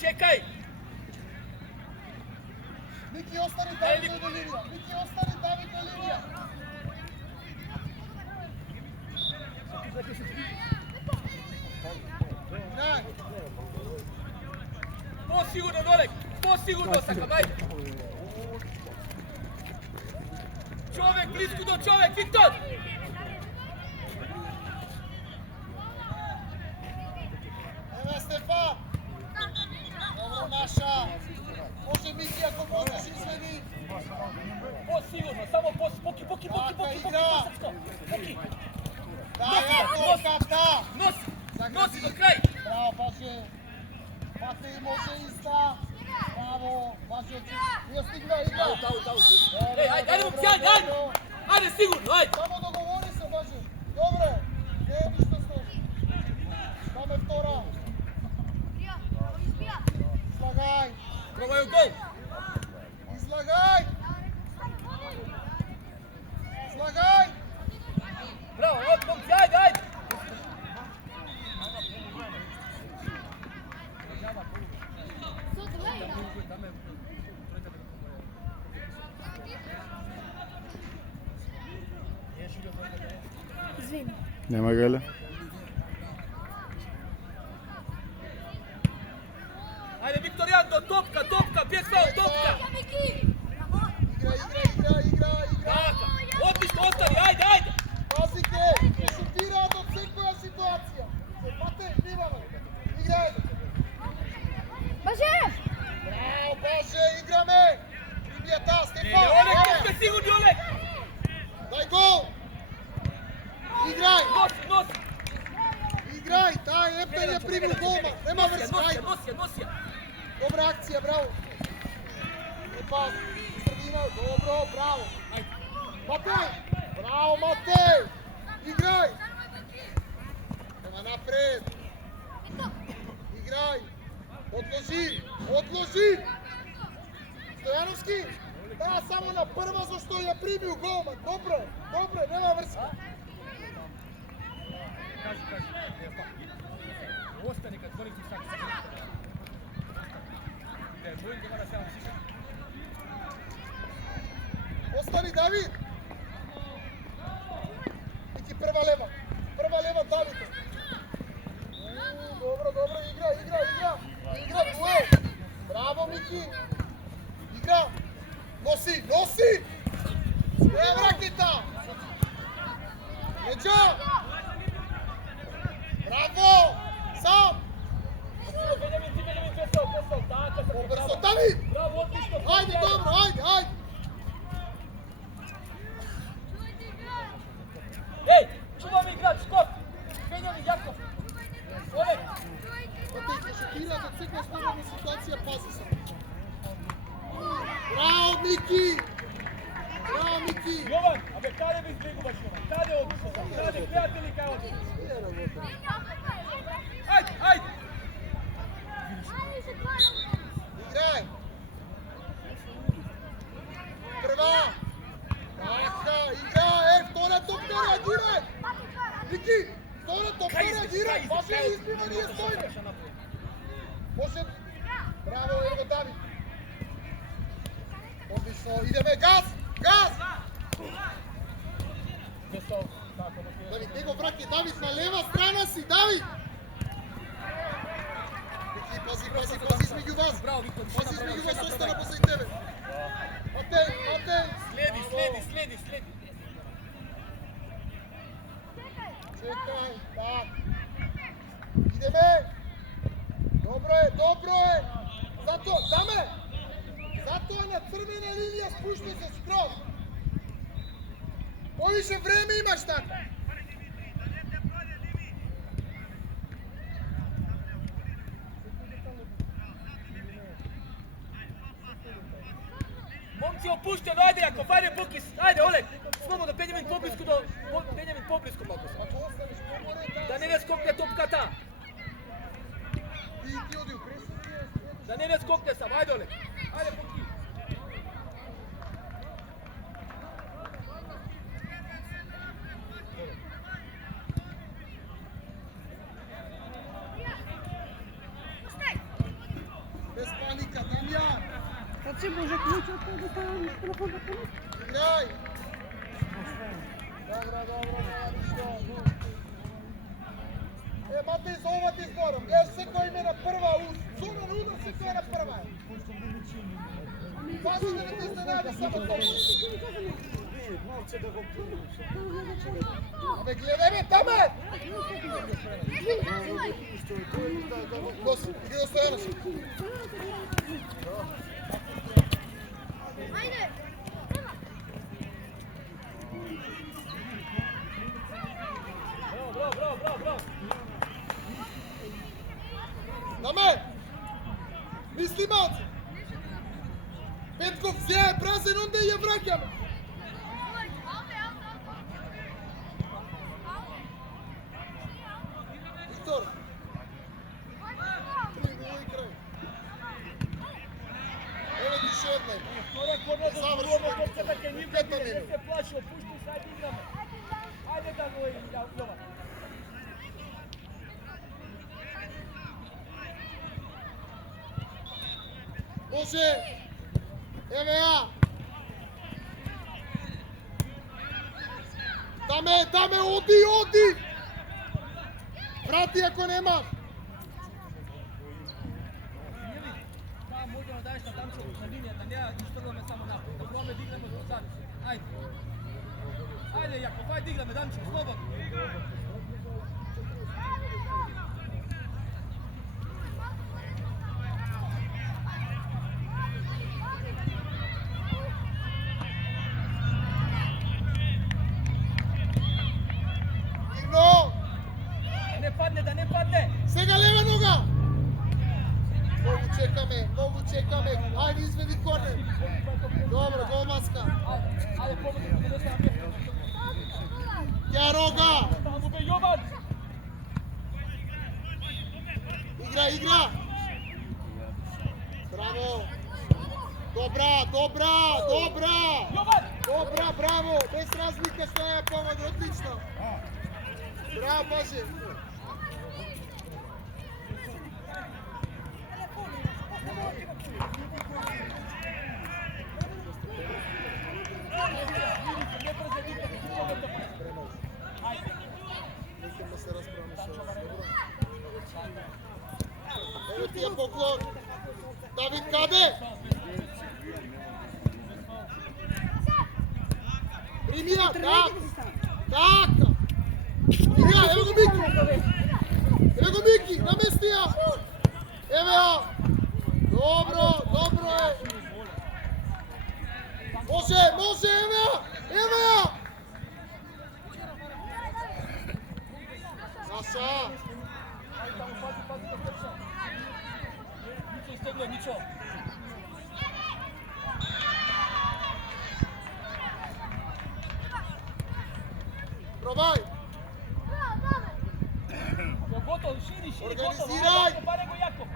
Čekaj! Miki, ostani David do linija! Miki, ostani David do linija! Daj! Posigurno, Dolek! Posigurno, Sakam, ajde! Čovek, blisku do čovek, Viktor! Evo, Stefan! Dobro, naša! Može Miki, ako možeš izvedi! Posigurno, samo poki! Poki! Daj, tata! Nosi do kraja! Bravo, Paže! Matej može ista! Bravo, Paže! Nije stigla, igra! Out! Ej, ajde, momci, ajde! Ajde, sigurno, ajde! Samo dogovori se, Paže! Dobro! Ne, ništa stoji! Samo je vtora! Izlagaj! Probaju gol! Izlagaj! Izlagaj! Bravo, momci, ajde! Nema Gele. Ajde, Viktorijano, topka, pjesao, topka! Igra! Taka, odlično, ostani, ajde! Pazite, ne šutira do всекоја ситуација. Се пате, внимавај. Играј. Боже! Браво, Боже, играме. Прибијата, Стефан. Олег, тук сте сигурни, Олег! Дај гол. Играј. Носи! Играј, тај Ефтер е примил голман. Нема врска, ајде. Носија! Добра акција, браво. Не пас, средина, добро, браво. Матеј. Браво, Матеј. Играј. Нема напред. Играј. Odloži! Стојановски, да, само на прва, зашто ја примил голман. Добро, нема врска. Кажи. Остани кад звони ти сак. Остани, Давид. Мики, прва лева, Давид. Добро, игра, дуел. Браво, Мики. Игра. Носи. Не вракита. Еджа. Браво. Сам. Побрзо, Давид. Браво, отлично. Ајде, добро, ајде. Ej, čuvamo igrač, skok! Benjamin, Jakov! Олег! Матеј, ќе шутира за секоја слободна ситуација, пази се. Браво, Мики! Јован, абе, каде ви избегуваш, Јован? Каде одишao? Каде, пријатели, кај одиш? Ајде! Može, izbima, nije stojne. Može. Bravo, evo David. Odlično, ideme, gaz, gaz. David, njegov vrak je David, na leva strana si, David. Viki, pazi između vas. Pazi između vas, ostane posle tebe. Matej. Sledi. Čekaj, tak. Ideme. Dobro je. Zato je na crvena linija, spušta se skroz. Poviše vreme imaš tako. Momci, opušteno, ajde Jakov, ajde Bukis, ajde Oleg, slobodno, Benjamin poblisku malo. Da ne skokne topkata. Da ne skokne sam, ajde Oleg, ajde Bukis. Bez panika, Damjan. Kad se može ključ od toga da stavim telefon da pomoći? Igraj! Dobro, ništa. Matej, zova ti zborom. Gledaš sve koja ime na prva, zona na udar, sve koja je na prva. Pazi da ne ti iznenadi samo to. Ame, gledaj me, tamo! Gosi, gdje Stojanović? Ajde! Bravo. Dame! Misli malce! Petkov zjaje prazen, onda je vraćamo! Viktor! Evo ti še odmah! Ajde da go Jovan. Može! Evo ja! Dame, odi! Vrati ako nemaš! Možemo daješ na tamču na linije, da ne istrvame samo napad, da prome dignemo do zadnje. Ajde Jakov, ajde digneme Damču, slobodno. Igno! Da ne padne! Сега лева нога! Много чекаме. Ajde, izvedi korner. Dobro, golmanska. Ajde, pomoći da ne se napije. Tja roga! Tamo be Jovan! Igra! Bravo! Dobra! Jovan! Dobra, bravo! Bez razlike što je pomog, odlično! Bravo, Bože! Evo ti je poklon! David, kade? Primija, tako! Igra, evo go Miki, namesti ja! Evo ja! Dobro je! Može, evo ja! Saša! Ajde, tamo pazi da trča. Ničo isteglo, ničo. Probaj! Gotovo, širi, Organiziraj! gotovo. Pa nego Jakov.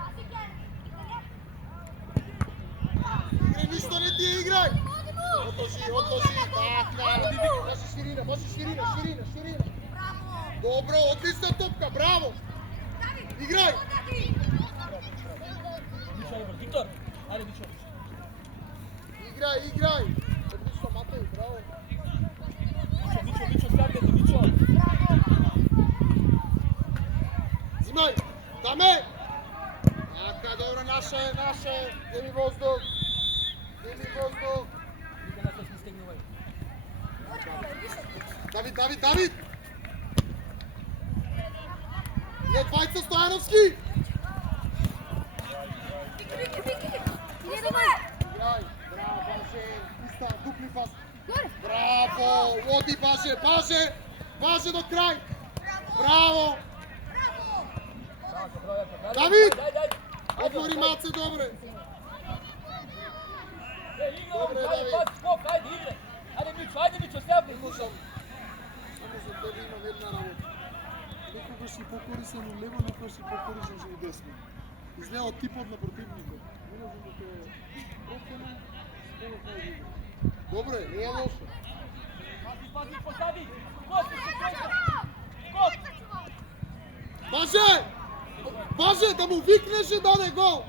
Igraj, ništa ne ti je, igraj! Odloži, tako! Može širina! Dobro, odlična topka, bravo! Играј! Виктор, ајде Мичо. Играј! Одлично, Матеј, браво! Мичо, ставljate, Мичо. Зимај! Даме! Јака, добро, наше! Еми воздух! Виде на што сме стегнувај. Давид! Не, двајца Стојановски! Играј! Браво, Баже! Иста, дупли пас! Браво! Оди, Баже до крај! Браво! Давид! Отвори малце, добре! Добре, скок, ајде, игре. Ајде Мичо, ставljaj. Само за тебе имам една работа. Некогаш си покорисен у лево, некогаш си покорисен у десно. Изгледа од типот на противникот. Не можам да те проконе, скоро кај види. Добре, не е лошо. Пази, посади. Скок, Баже, да му викнеш и даде гол.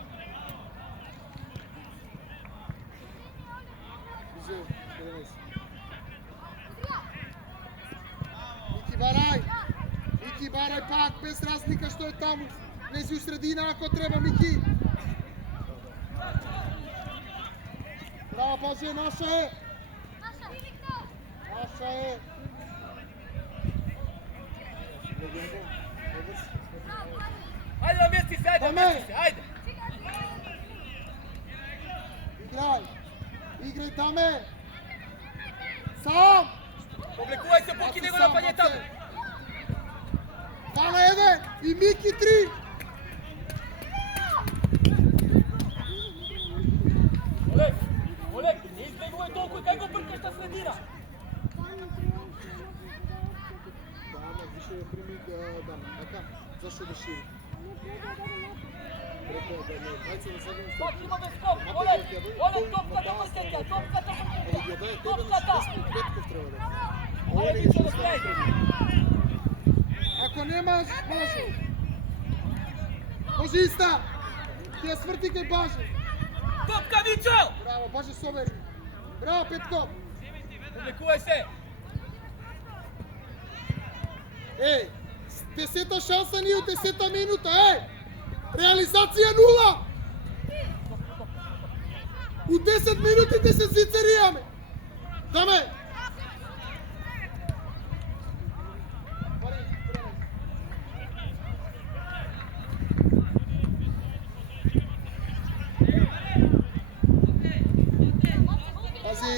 Мики барај пак, без разлика што е таму. Лези у средина ако треба, Мики. Браво, Баже, наша е. Ајде намести се, ајде. Играј таме. Сам. Облекувај се, Буки, него напаѓај таму. Пала 1 и Мики 3. Олег, не избегувај толку и кај го бркаш на средина. Ама више ја прими да, така, зашто да шири? Ајце да седем. Пак имаме скок, Олег, топката бркајќа, топката. Петков треба да. Ајде Мичо да крај. Ако немаш, може иста. Ти ја сврти кај Баже. Топка, Мичо! Браво, Баже собери. Браво, Петко. Облекувај се. Еј, 10-та шанса ни у 10-та минута, реализација 0. У 10 минути се зицеријаме. Даме. Пази,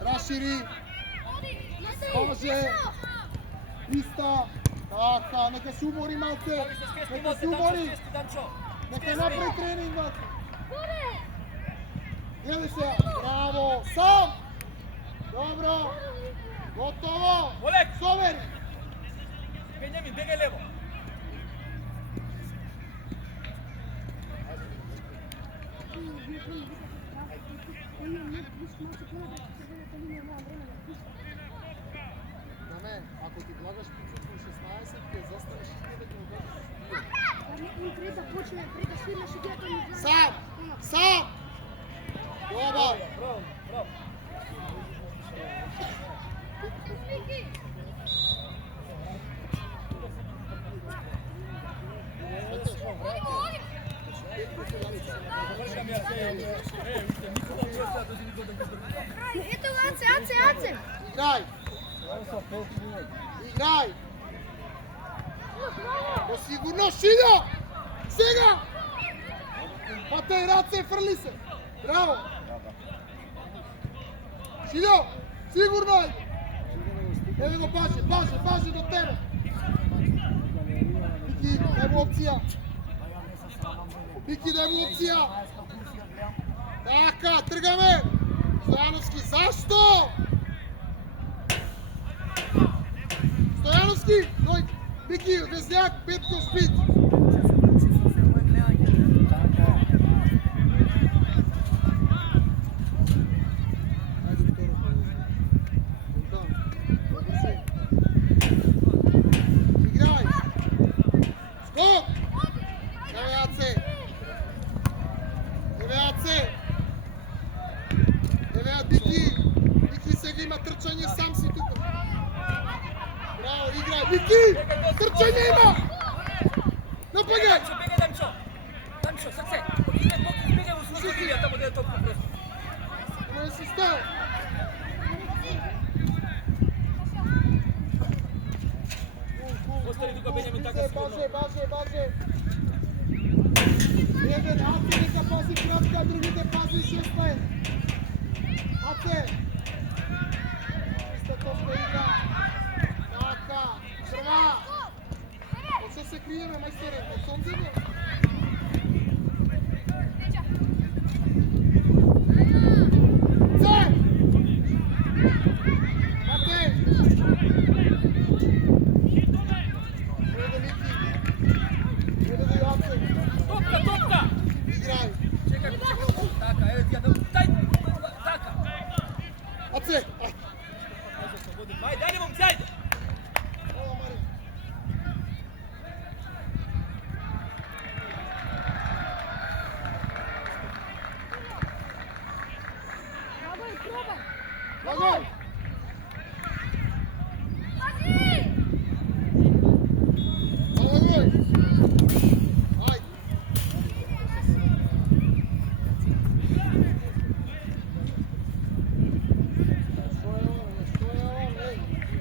расшири, Боже, иста, така, нека се умори малце, нека се умори, нека направи тренинг малце. Гледай се, браво, сам, добро, готово, Олег! собери. Бенјамин, бегај лево. Даме, ако ти влагаш пицата на 16, ќе застанеш и тебе ќе одбавиш. Сам! Добро! Браво. Ето, Аце! Играј! Посигурно, Шилјо! Сега! Патај раце, фрли се! Браво! Шилјо! Сигурно ајде! Еве го Баже до тебе! Мики, дај му опција! Така, тргаме! Стојановски, зашто? Стојановски, дојди! Мики, Везњак, Петко, Шпит! Играј! Скок! сам си тука. Браво, играј, Мики! Трчање има! Напагај! Дамчо, бегај, Дамчо! Дамчо, срце! Покине Бокис, бегај во сушната линија, тамо де е топка просто. Мој се става. Остани тука Бенјамин така сигурно. Баже. Еден, Аце нека паси кратка, другите паси 16. Аце! Иста топка игра. Така, прва. Од се се криеме, мајсторе? Од сонцето? Це! Мате! Еде Мики. Еде Јаце. Топка! Играј. Чекај, така, еве ти ја дам. Така. Аце! Ај. Ајде, ајде, момци, ајде! Ова, Мари. Пробај! Помогој! Ајде!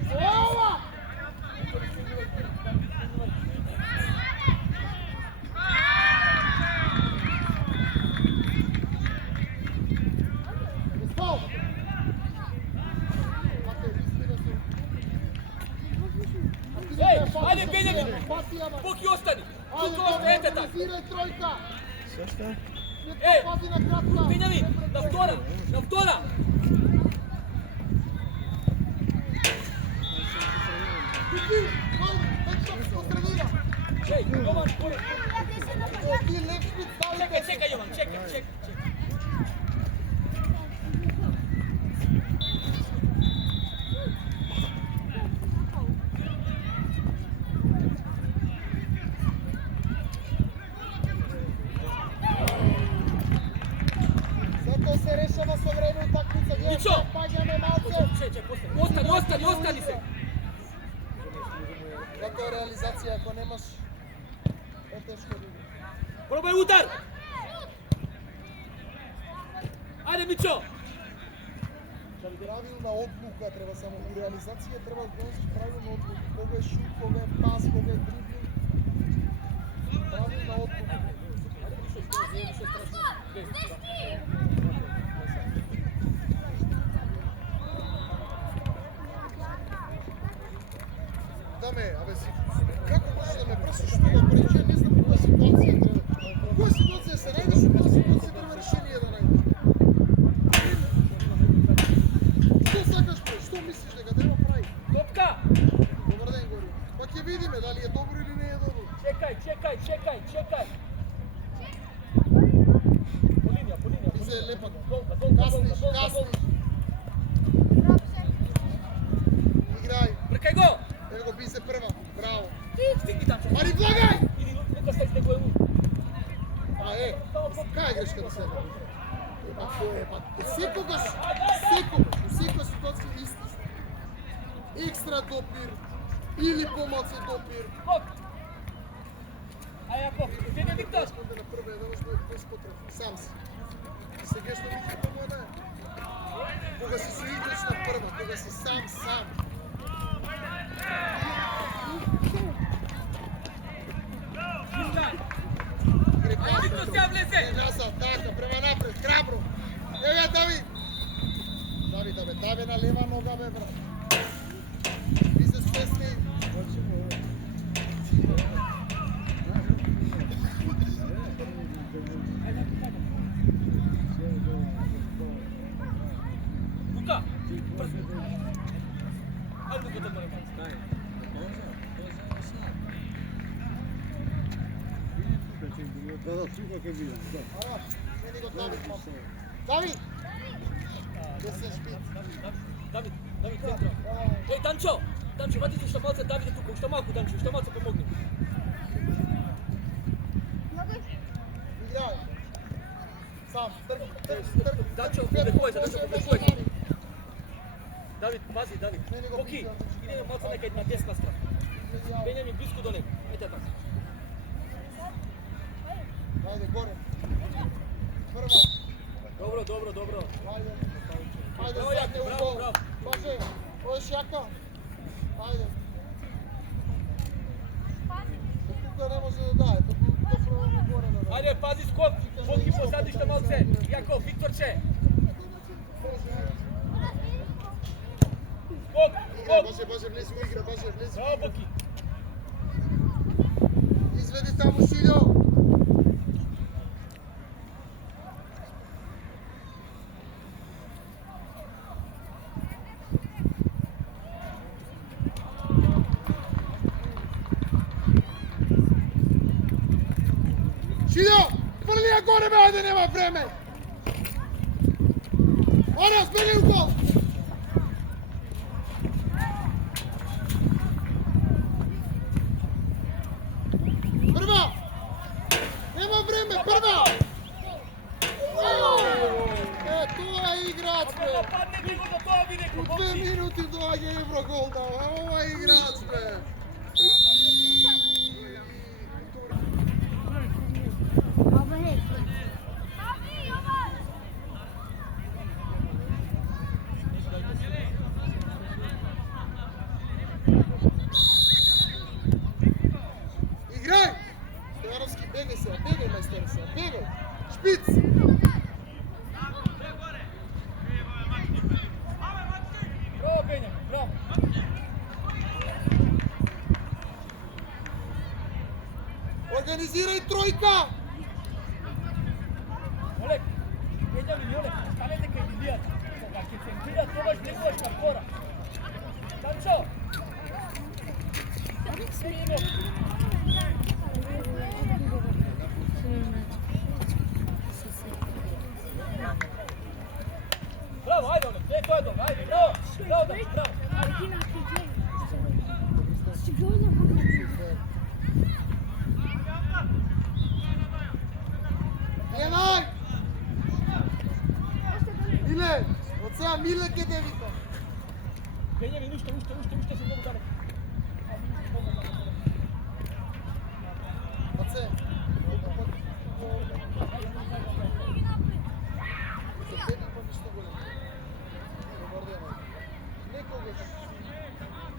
Што е ова? Стол! Еј, ајде, Бенјамин! Боки остани! Тука останете така! Организирај тројка! Еј, Пази на кратка! Бенјамин, на втора! Вики, гол, веќе по средина! Еј, Јован, кој? Ти лев шпиц, ставите! Чекај, Јован, чекај. Зато се решава со време утакмица, Мичо! паѓаме малце! Остани се! Зато е реализација, ако немаш, е тешко да играш. Пробај удар! Ајде, Мичо! Правилна одлука треба само у реализација, треба да донесеш правилна одлука. Кога е шут, кога е пас, кога е дриблинг. Правилна одлука. Даме, абе си, како можеш да ме прашаш што да прече, не знам која ситуација треба. Која ситуација се најдеш, у која ситуација треба решение да најдеш. Што сакаш, бе? Што мислиш дека треба прави? Топка! Добар ден, Гори. Па ќе видиме дали е добро или не е добро. Чекај! По линија! Бизе лепак. Голка! Касниш. Играј. Бркај го! Ево го Бизе прва. Браво. Стигни Дамчо! Мари, влагај! Или нека се изтегува му. А кај грешка да седе? Секогаш, у секоја ситуација исти. Екстра допир или помалце допир. Скок! Ај, ако, Дене Виктор! Онде на прва еден без потреба. Сам си. Сега што ми ќе помогне? Кога си играч на прва, кога си сам. Ај, Виктор се влезе! Назад, така, према напред, храбро. Ега, Давид! Давид на лева нога, бе, брат. Ви се свесни. Лука! Брзо! Ајде, Лука, да море малце. Ала, мени го Давид, малце. Давид! Де се шпиц. Давид, центра. Еј, Данчо, вати се уште малце Давид е тука, уште малку Данчо, уште малце помогни. Играј. Сам, трг. Данчо, побегувај се. Давид, пази, Давид. Не го Поки, писам. идеме малце некај на десна страна. Бенјамин близко до него. Ете така. Ајде, горе. Прва. Добро, добро, добро. Ајде. Ајде, Браво, задне Јако, у браво, гол. браво. Боже, одеш јака. Ајде. Тука не може да дае, тука пробаме горе да дае. Ајде, пази скок. Поки позадиште малце. Јако, Викторче. Скок, скок. Боже, влези у игра, боже, влези. Браво, Поки. Изведи таму Шилјо. Шилјо, фрли ја горе, бе, ајде, нема време. Орас, беги у гол. Прва! Нема време, прва! Тоа е играч, бе! Падне ти го до тоа видеко, У 2 Поки. минути доаѓа Еврогол, да, ова е играч, бе! Играј! Стојановски, бегај се, бегај, мајстер се, бегај! Шпиц! Браво, Бенјамин, браво. Организирај тројка! Олег, Бенјамин и Олег, останете кај линијата. Кога ќе се гледат, тогаш влезуваш на кора. Санчо! Браво, ајде, Олег, е, тоа е добро, ајде, браво! Браво, Давид, браво! Гледај! Миле, од сега Миле ке те викам. Бенјамин, уште се многу далеко. Оце. За тебе па ништо големо. Добар ден. Некогаш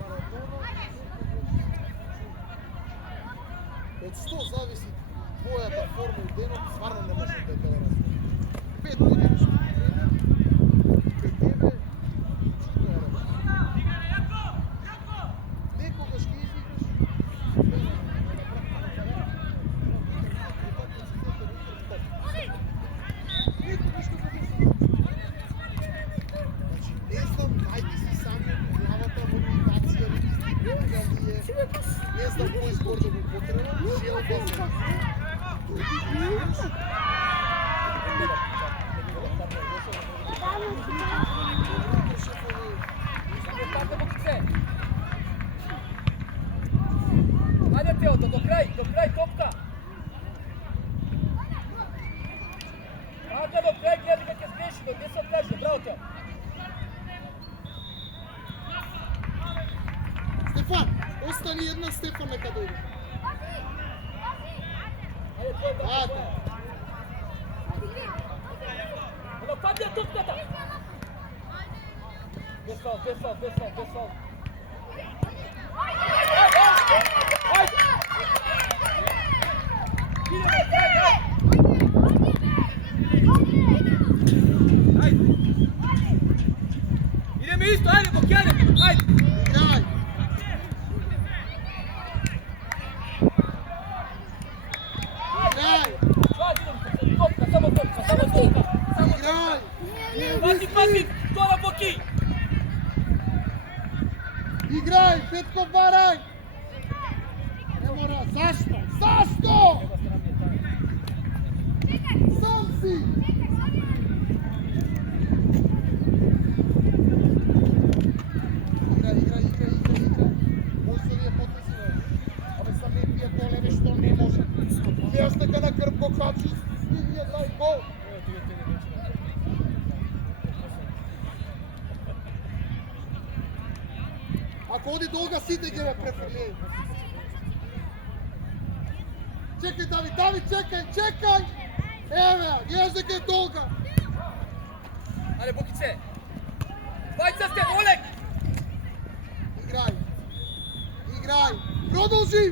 маратоно, од што зависи твојата форма и денот, стварно не може да те разбере. 5 години што ти тренер, кај тебе, што е работа? Некогаш ќе излигаш, значи, не знам, најди си сами главата мотивација, дали е, не знам кој спорт да го потреба, желба за Ајде, Теото, до крај топка. Ајде, до крај, гледай дека ќе сбеши, до не се откаже, браво, Тео. Стефан, остани една Стефан нека дојде. Ајде, твој да Ајде. Ама падне топката. Без фаул. Ideme isto, ajde, Bokjane, ajde. Играј. Играј. Топка, само топка. Играј. Пази, гора Боки. Играј, Петко барај. Не мора, зашто? Зашто? Сам си. Играј. Мојсовија потеси не. Абе сам не пија коле нешто не може. Гледаш дека на грб го качи, стигне дај гол. Ако оди долга, сите ќе ме префрлеј. Чекај, Давид, чекај! Еве, гледаш дека е долга. Ајде, Букице! Бајца сте, Олег! Играј! Продолжи!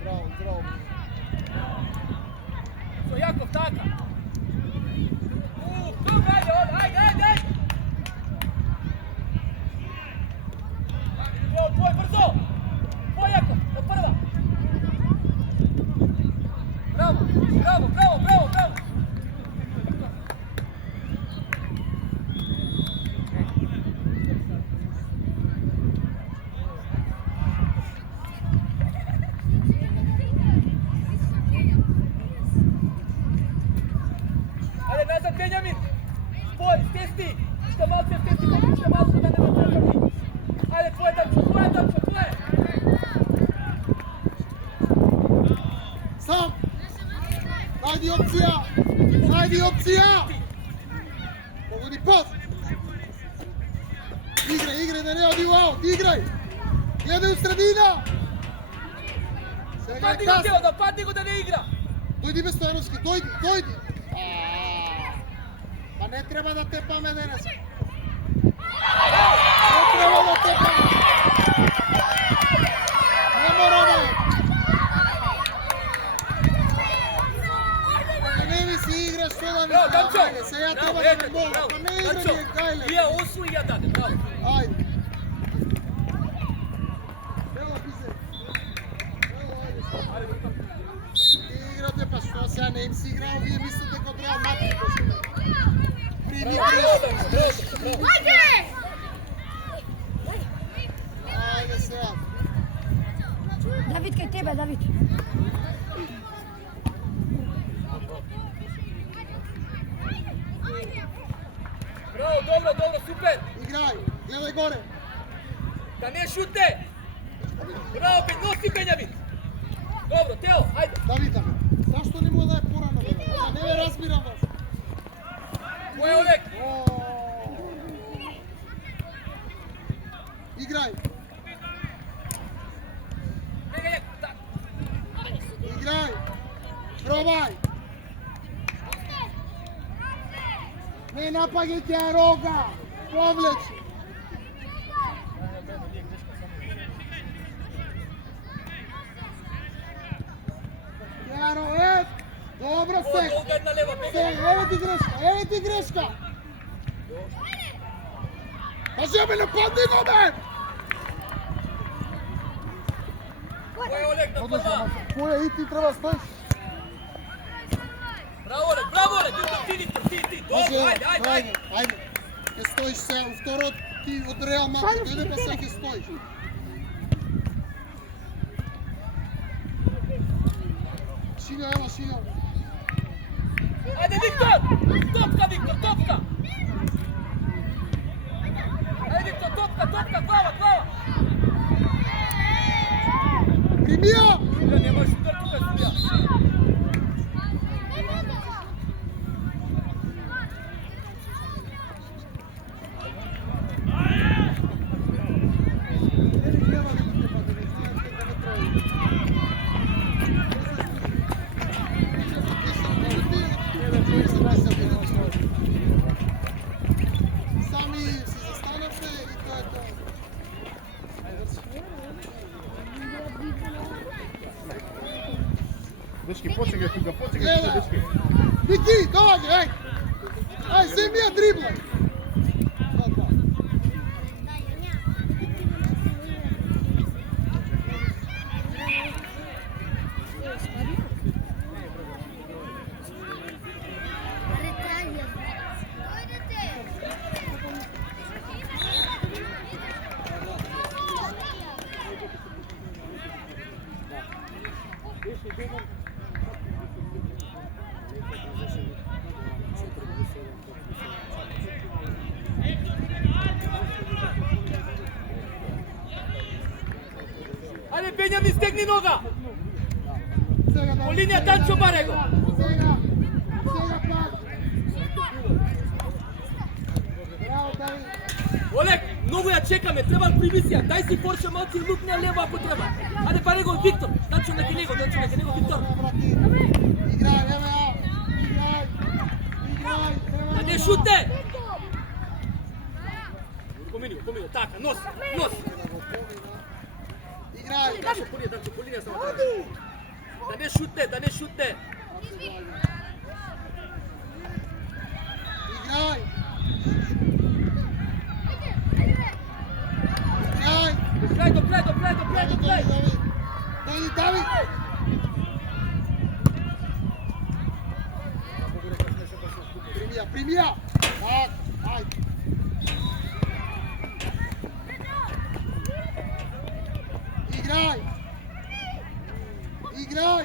Здраво. Со Јаков, така! Тук, ајде, ајде! Твој, брзо! Твој, Јаков, од прва! Браво! Ајде, назад, Бенјамин! Спој, стесни! Што малце стесни, што малце да не ме префрли! Ајде, твој, Дамчо! Сам! Најди опција! Погоди пас! Играј, да не оди у аут, играј! Гледај у средина! Падни го Теодор, падни го да не игра! Дојди бе Стојановски, дојди! Па не треба да тепаме денес. Не треба да тепаме. Не мораме. Не ми си играш што да ми кажеш. Сега треба да ме мога. Па не игра ми е Гајле. Ја освои ја даде, браво. Ајде. Ело, Бизе. Играте, па што сега не им си играл, вие мислите како треба мати. Прими грешка. Ајде сега. Давид, кај тебе, Давид. Браво, добро, супер! Играј, гледај горе. Да не шуте! Браво, носи Бенјамин! Добро, Тео, ајде! Давид, зашто не му дај порано? Да не ве разбирам вас. Мој Олег! Играј. Играј. Пробај. Не напаѓај ќе рога. Повлечи. Јаро, добро сега. Еве ти грешка. Кажи ме, нападни го, бе! Мој Олег на прва! Која и ти треба стоиш? Браво, Олег! Ти! Добро, ајде! Ке стоиш сега, у второт ти од Реал Мадрид, дојде па сега ке стоиш. Шига. Ајде, Виктор! Топка! Ајде, Виктор, топка, глава! Примија! Не можеш да тука судија. Сами се застанавте и тоа е тоа. Дечки, почекај тука, Гледа. дечки. Вики, доаѓа, Ај, земја дрибла. Ајде, Бенјамин, стегни нога! Сега, По линија Данчо баре го! Сега пак. Браво, Давид. Олег, Многу ја чекаме, треба примисија. Дај си форша малци и лупни лево ако треба. Аде пари го Виктор. Дачу неки него Виктор. Играј, еме ја. Играј. Аде шуте. Помини, така, нос. Играј. Дачу по линија само треба. Да не шутне. Играј. До крај. Давид. Примија. Так, ајде. Играј.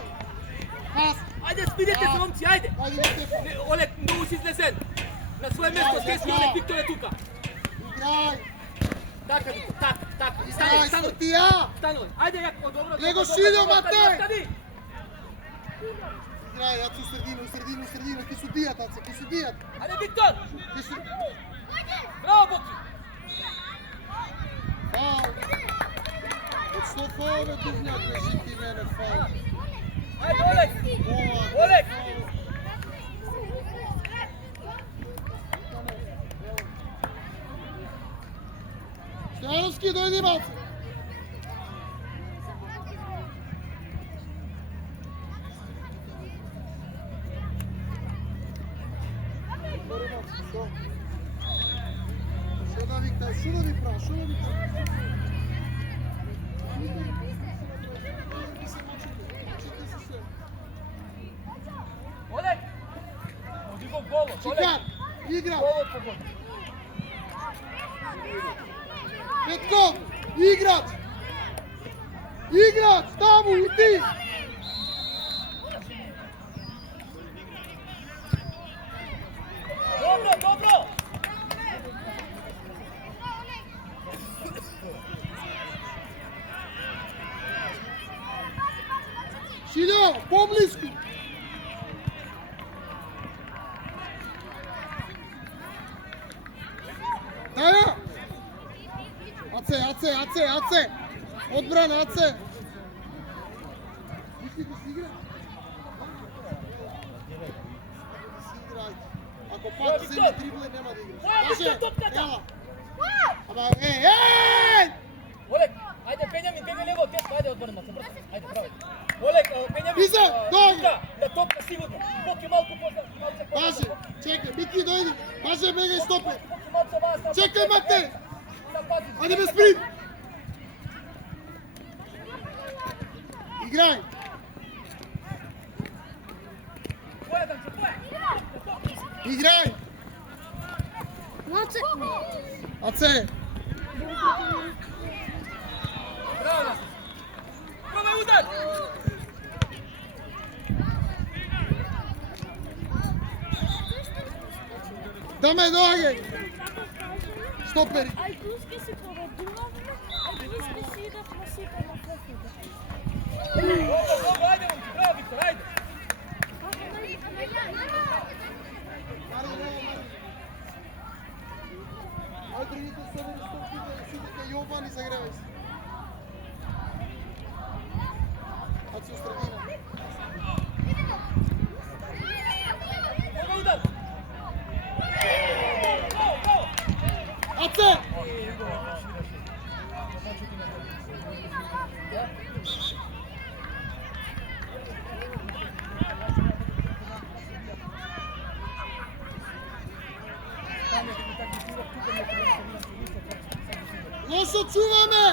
Пас. Ајде, спидете се, момци, ајде. Ајде, Стефан. Олег, многу си излезен. На своје место, тески Олег, Виктор е тука. Играј. Така, Виктор, така. Играј, Станој. Стотија. Ајде, јако, добро. Него Шилјо, Матеј. Стани. Играј, ја у средину, ки су дијат, Ајде, Виктор. Ки су... Браво, Боки. Фаул. Од што фауле дужњак реши ти мене фаул. Ајде, Олег. Олег. Стојановски, дојди малце. Шо да ви прави? Олег. Оди го голот, Олег. Чикар, игра. Голот погоди. Петков, играч, таму и ти. Добро. Шилјо, поблиску. Даја. Аце. Одбрана, Аце. Мислите си игра? Ако пак земе дрибле, нема да играш. Може, ела. Ама, Олег, ајде Бенјамин, бегај лево, теска, ајде одбрана се брзо. Ајде, прави. Олег, Бенјамин. Изе, дојди. Да топка сигурно. Боки малку Баже, чекай, Мики дојди. Баже, бегај стопе. малку вас. Чекай, Матеј. Ајде без спринт. Играј. Играј. Аце. Браво. Пробај удар. Даме доаѓај. Стопери. Ај туски си поредувавме, ај туски си идавме сите на фестите. Добро, ајде, момци, браво, Виктор, ајде. Ај другите собери стопките, сите кај Јован и загревај се. Ај се устредина. Пробај удар. Аце! Лошо чуваме!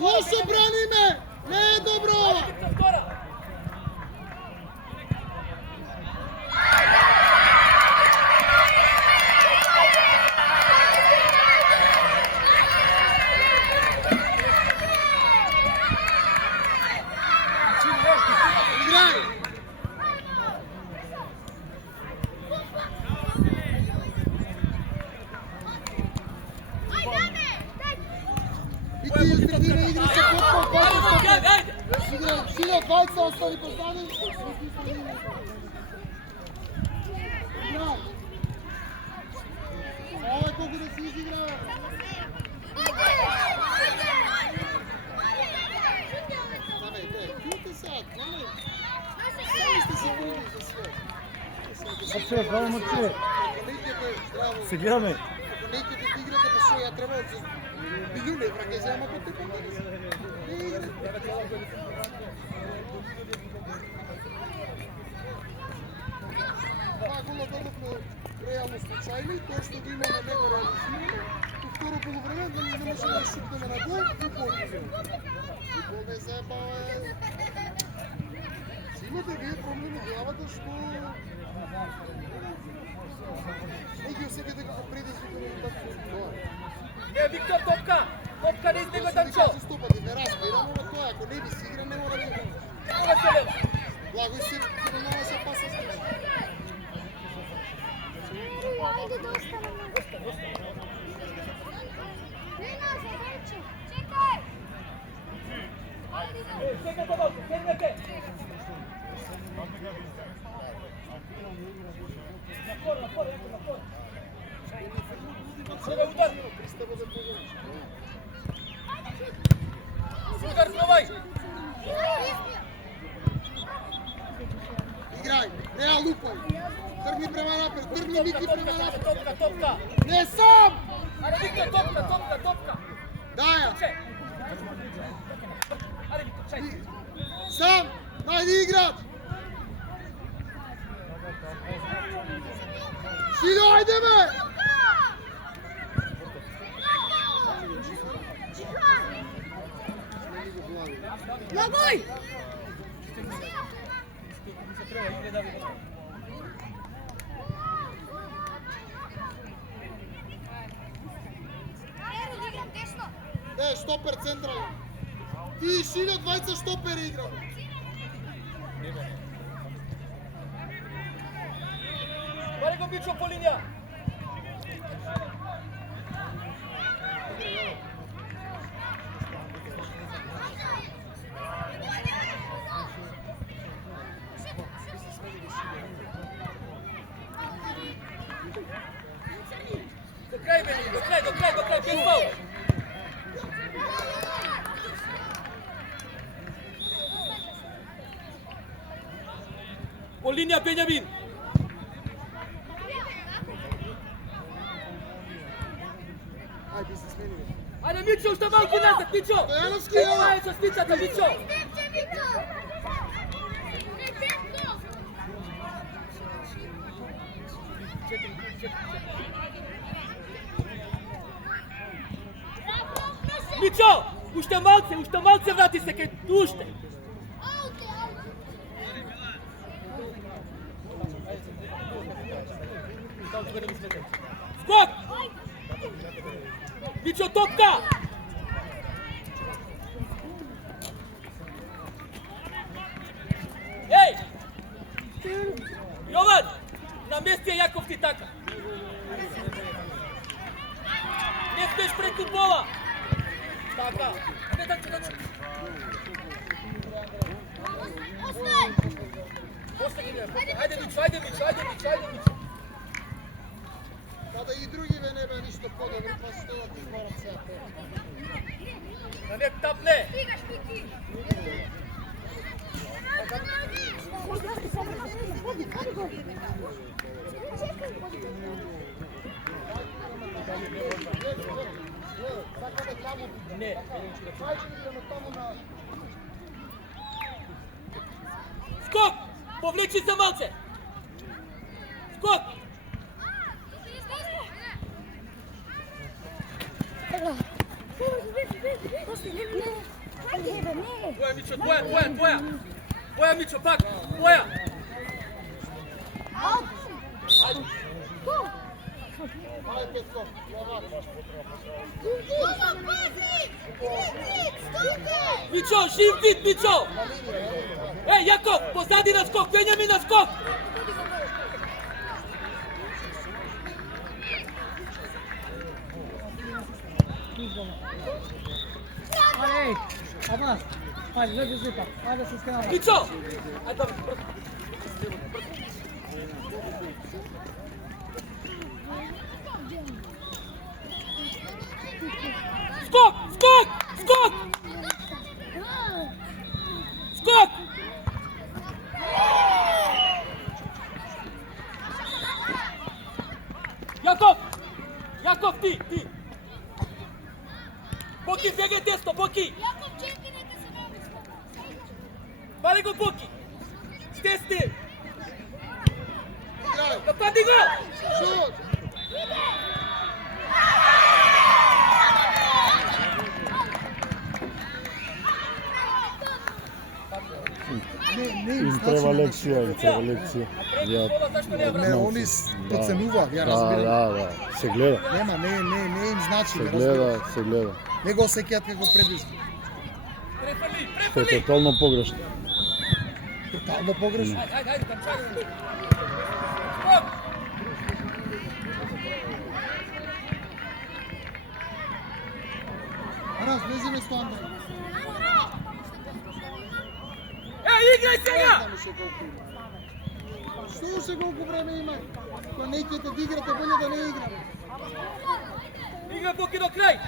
Лошо браниме! Не е добро! Играј! Вики, изградина игри се потпал, Шилјо, двајца остави позади. Играј! Овај колку да си изиграва. Момче, браво, момче. Ако не идете здраво, Се гледаме. ако не идете да играте, па што ја треба од билјуни, враке зема по тепа. Не играте. Два гола дадовме реално случајни, тоа што го имаме не го реализираме. Во второ полувреме не можеме да шутнеме на гол и победиме. И гол ме заебава е. Имате вие проблем во главата што не ги осеќате како предизвикано и така тоа. Не, Виктор, топка! Топка не издига Данчо! Стопати, не разбирам, но тоа ако не би си игра, не мора да игра. Ова се лева! Благо и се нова се паса с Ajde da ostanemo. Ne nazad, neće. Čekaj! Ajde da. Čekaj to malko, sednete! Napor, jako napor! Sada udar! Udar, probaj! Играј, Реал лупај. Тргни према напред, тргни Мики према напред. Топка! Не сам! Аре, Виктор, топка! Даја! Аре, Виктор, чај! Сам! Најди играч! Сидо, ајде бе! Благој! Е, штопер централен. Ти и Шилјо двајца штопери играме. Баре го Мичо по линија! До крај, Бени, до крај, без фаул! По линија, Бенјамин! Ајде се смени. Ајде, Мичо, уште малку назад, Мичо! Стојановски, ела! Ајде со спицата, Мичо! Мичо! Уште малце врати се кај уште! Скок! Мичо, топка! Еј! Јован! Намести ја Јаков ти така! Не смеш преку бола! Така! Не, така! Ајде, Мичо! Када и други ве не бе ништо подобри, па што да ти морам сега тоа. На не тапне! Сакаме таму. Не. Ајде идеме таму на... Скок! Повлечи се малце! Скок! Твоја, Мичо, твоја! Твоја, Мичо, пак! Твоја! Ајде, Петко, Мичо, жив дит, Мичо! Е, Јаков, позади на скок, Бенјамин на скок! Ајде, ама, ајде, не би зипа, ајде се скрава. Мичо! Ајде, Скок! Jakov! Jakov, ti! Boki, bjeги desno, Boki! Jakov, čekaj, neka se navi. Pali go, Boki! Stesti! Играј! Напади го! Шут! Не Им треба лекција, Ја, Зашто не Не, они подценуваат, ја разбирам. да, се гледа, Нема, не им значи, се не разбирам. гледа. Не го осеќаат како предизвик. Префали, Тоа е префали! тотално погрешно. Тотално погрешно. Ајде, там чај. Скок! Арас, влези место Андре. Играј сега! Знам уште колку има. Што уште колку време има? Кога не ќе да играте, болje да не играме. Игра Боки до крај!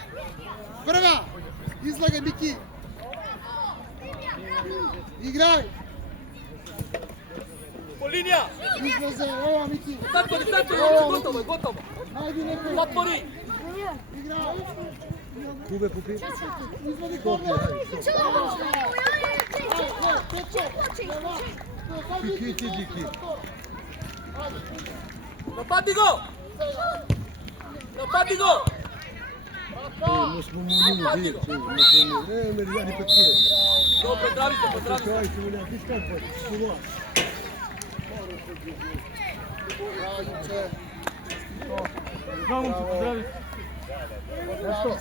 Прва! Излагај, Мики! Играј! По линија! Излезе, ева, Мики! Стартори, готово, готово! Ајде, некој! Затвори! Играј! Кубе попи. Извади корнер! Напади го! Напади го! Напади го! Добре, здрави се, поздрави се! Здраво се, поздрави.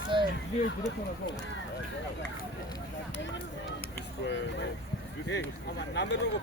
Се! Вие директно на гол. Ама намерно го